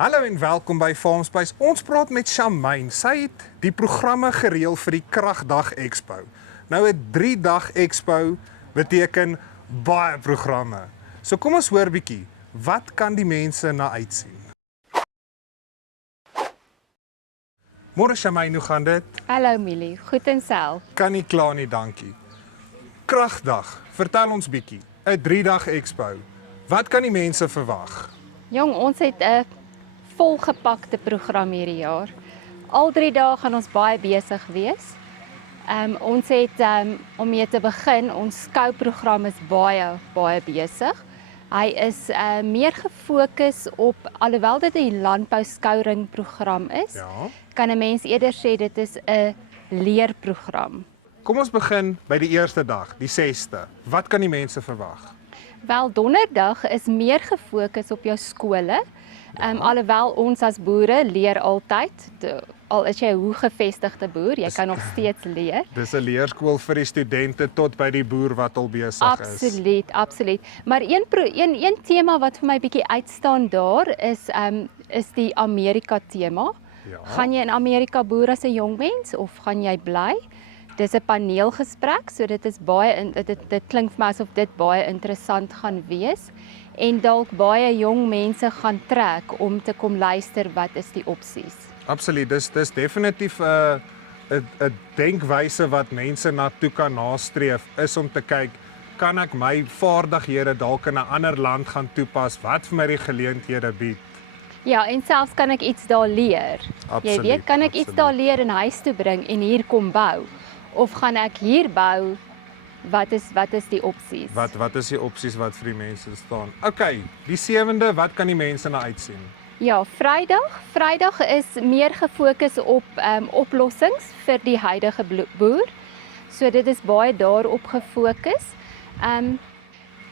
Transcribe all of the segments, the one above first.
Hallo en welkom by Farmspace. Ons praat met Shamaine. Sy het die programme gereël vir die Kragdag Expo. Nou 'n 3-dag Expo beteken baie programme. So kom ons hoor bietjie, wat kan die mense na uitsien? Môre Shamaine, hoe gaan dit? Hallo Millie, goed en self. Kan nie kla nie, dankie. Kragdag, vertel ons bietjie. 'n 3-dag Expo. Wat kan die mense verwag? Jong, ons het 'n volgepakte program hierdie jaar. Al 3 dae gaan ons baie besig wees. Ons het om mee te begin, ons skouprogram is baie besig. Hy is meer gefokus op, alhoewel dit 'n landbouskouringprogram is, kan 'n mens eerder sê dit is 'n leerprogram. Kom ons begin by die eerste dag, die 6de. Wat kan die mense verwag? Wel, donderdag is meer gefokus op jou skole. Alhoewel ons as boere leer altyd, al is jy 'n hoe gevestigde boer, jy kan nog steeds leer. Dis 'n leerskool vir die studente tot by die boer wat al besig is. Absoluut. Maar een tema wat vir my bietjie uitstaan daar is die Amerika tema. Ja. Gaan jy in Amerika boer as 'n jong mens of gaan jy bly? Dis 'n paneelgesprek, so dit is dit klink vir my asof dit baie interessant gaan wees. En dalk baie jong mense gaan trek om te kom luister wat is die opsies. Absoluut, dis definitief 'n denkwyse wat mense na toe kan nastreef, is om te kyk, kan ek my vaardighede dalk in 'n ander land gaan toepas, wat vir my die geleenthede bied. Ja, en selfs kan ek iets daar leer. Jy weet, kan ek iets daar leer in huis toe bring en hier kom bou? Of gaan ek hier bou? Wat is die opsies? Wat is die opsies wat vir die mense staan? Okay, die 7de, wat kan die mense na uitsien? Ja, Vrydag is meer gefokus op oplossings vir die huidige boer. So dit is baie daarop gefokus.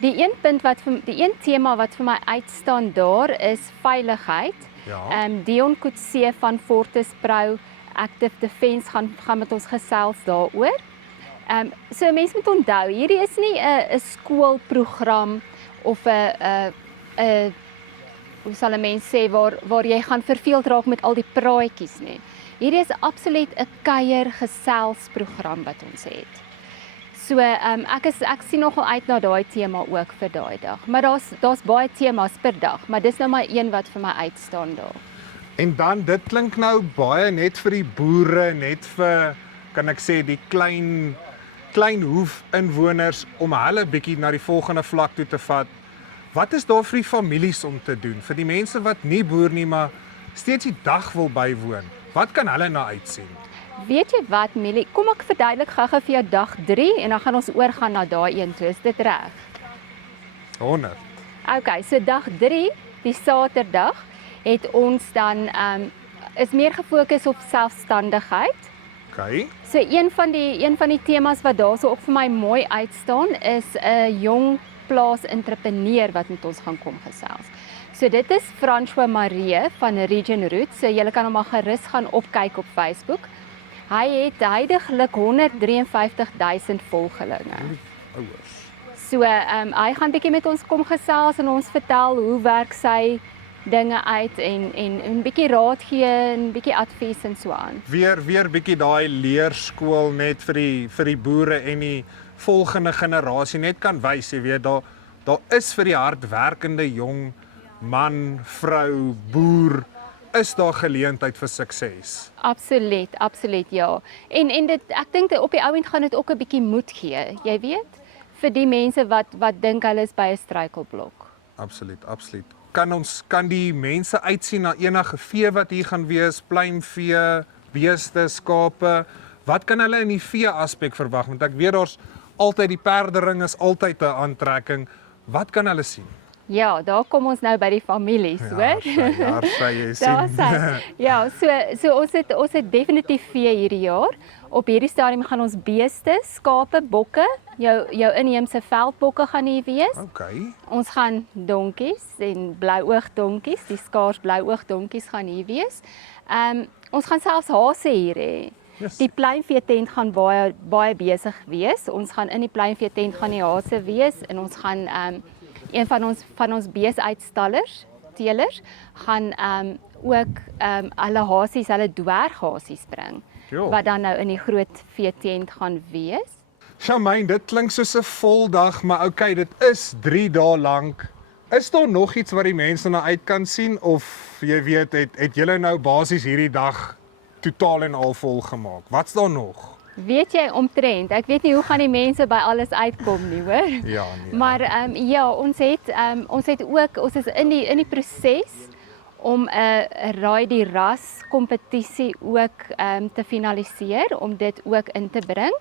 Die een tema wat vir my uitstaan daar is veiligheid. Ja. Dion Coetzee van Fortescue Active Defence gaan met ons gesels daaroor. So mense moet onthou, hierdie is nie 'n skoolprogram of 'n hoe sal 'n mens sê waar jy gaan verveeld raak met al die praatjies nie. Hierdie is absoluut 'n kuier-geselsprogram wat ons het. So ek sien nogal uit na daai tema ook vir daai dag. Maar daar's baie temas per dag, maar dis nou maar een wat vir my uitstaan daar. En dan, dit klink nou baie net vir die boere, net vir, kan ek sê, die klein hoefinwoners om hulle bietjie na die volgende vlak toe te vat. Wat is daar vir die families om te doen? Vir die mense wat nie boer nie, maar steeds die dag wil bywoon. Wat kan hulle na uitsien? Weet jy wat, Millie? Kom ek verduidelik gou-gou vir jou dag 3 en dan gaan ons oorgaan na daai een toe. Is dit reg? 100. Okay, so dag 3, die Saterdag, het ons dan is meer gefokus op selfstandigheid. Okay. So een van die temas wat daarso op vir my mooi uitstaan is 'n jong plaas-entrepreneur wat met ons gaan kom gesels. So dit is François Marie van Region Roots. So julle kan hom maar gerus gaan opkyk op Facebook. Hy het heidaglik 153,000 volgelinge. Ouers. So hy gaan bietjie met ons kom gesels en ons vertel hoe werk sy dinge uit en 'n bietjie raad gee en bietjie advies en so aan. Weer bietjie daai leerskool net vir die boere en die volgende generasie net kan wys, jy weet, daar is vir die hardwerkende jong man, vrou, boer, is daar geleentheid vir sukses. Absoluut, ja. En dit, ek dink op die ou end gaan dit ook 'n bietjie moed gee, jy weet, vir die mense wat dink hulle is by 'n struikelblok. Absoluut. Kan die mense uitsien na enige vee wat hier gaan wees, pluimvee, beeste, skape? Wat kan hulle in die vee aspek verwag? Want ek weet daar's altyd die perdering is altyd 'n aantrekking. Wat kan hulle sien? Ja, daar kom ons nou by die families, hoor. Daar sê jy sien. Ja, so ons het definitief vee hierdie jaar. Op hierdie stadium gaan ons beeste, skape, bokke, jou inheemse veldbokke gaan hier wees. Okay. Ons gaan donkies en blouoogdonkies, die skaars blouoogdonkies gaan hier wees. Ons gaan selfs hase hier hê. Yes. Die pluimvee tent gaan baie besig wees. Ons gaan in die pluimvee tent gaan die hase wees en ons gaan een van ons beesuitstallers veeteelers gaan ook hulle hasies, hulle dwerghasies bring Jo. wat dan nou in die groot veetent gaan wees. Charmaine, dit klink soos 'n vol dag, maar okay, dit is 3 dae lank. Is daar nog iets wat die mense na uit kan sien of jy weet, het julle nou basies hierdie dag totaal en al vol gemaak? Wat's daar nog? Weet jy omtrent, ek weet nie hoe gaan die mense by alles uitkom nie, hoor. Ja, nee. Maar ja, ons is in die proses om 'n raai die ras kompetisie ook te finaliseer, om dit ook in te bring.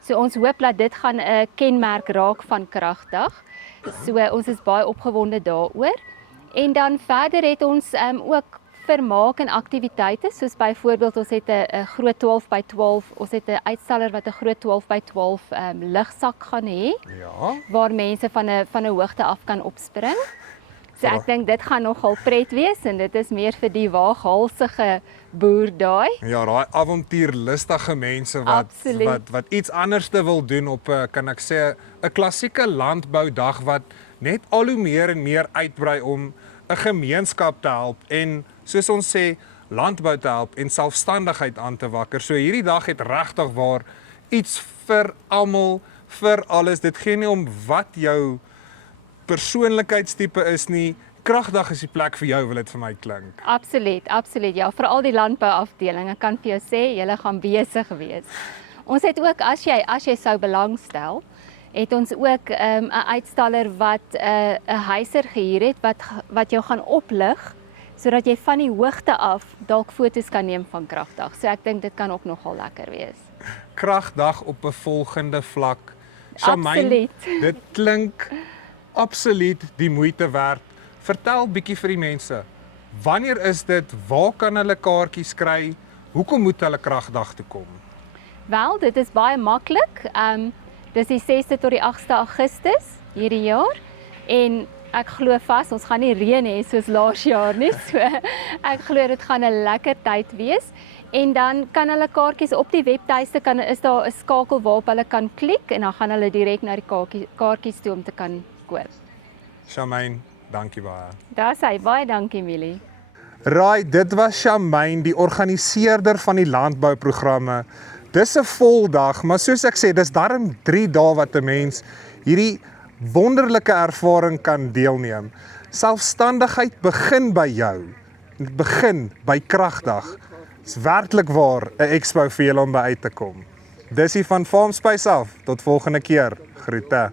So ons hoop dat dit gaan 'n kenmerk raak van Kragdag. So ons is baie opgewonde daaroor. En dan verder het ons ook vermaak en aktiwiteite, soos byvoorbeeld ons het 'n groot 12x12, ons het 'n uitsteller wat 'n groot 12x12 lugsak gaan hê, Ja. waar mense van 'n hoogte af kan opspring. So ek dink dit gaan nogal pret wees en dit is meer vir die waaghalsige boer daai. Ja, daai avontuurlustige mense Absoluut. wat iets anders te wil doen op 'n, kan ek sê, 'n klassieke landboudag wat net al hoe meer en meer uitbrei om 'n gemeenskap te help en soos ons sê, landbou te help en selfstandigheid aan te wakker. So hierdie dag het regtig waar iets vir almal, vir alles. Dit gee nie om wat jou persoonlikheidstipe is nie. Kragdag is die plek vir jou, wil dit vir my klink. Absoluut, absoluut. Ja, veral die landbouafdeling. Ek kan vir jou sê, julle gaan besig wees. Ons het ook, as jy sou belangstel, het ons ook 'n uitstaller wat 'n huiser gehuur het wat jou gaan oplig sodat jy van die hoogte af dalk foto's kan neem van Kragdag. So ek dink dit kan ook nogal lekker wees. Kragdag op 'n volgende vlak. Charmaine, Absoluut. dit klink absoluut die moeite werd. Vertel bietjie vir die mense. Wanneer is dit? Waar kan hulle kaartjies kry? Hoekom moet hulle Kragdag toe kom? Wel, dit is baie maklik. Dis die 6de tot die 8de Augustus hierdie jaar en ek glo vas ons gaan nie reën hê soos laas jaar nie. So ek glo dit gaan 'n lekker tyd wees. En dan kan hulle kaartjies op die webtuiste is daar 'n skakel waarop hulle kan klik en dan gaan hulle direk na die kaartjies toe om te kan koop. Charmaine, dankie baie. Daar's hy. Baie dankie, Millie. Raai, dit was Charmaine, die organiseerder van die landbouprogramme. Dis 'n vol dag, maar soos ek sê, dis darm 3 dae wat 'n mens hierdie wonderlike ervaring kan deelneem. Selfstandigheid begin by jou. Dit begin by Kragdag. Dis werklik waar 'n expo vir julle om by uit te kom. Dis hier van Farm Space af. Tot volgende keer. Groete.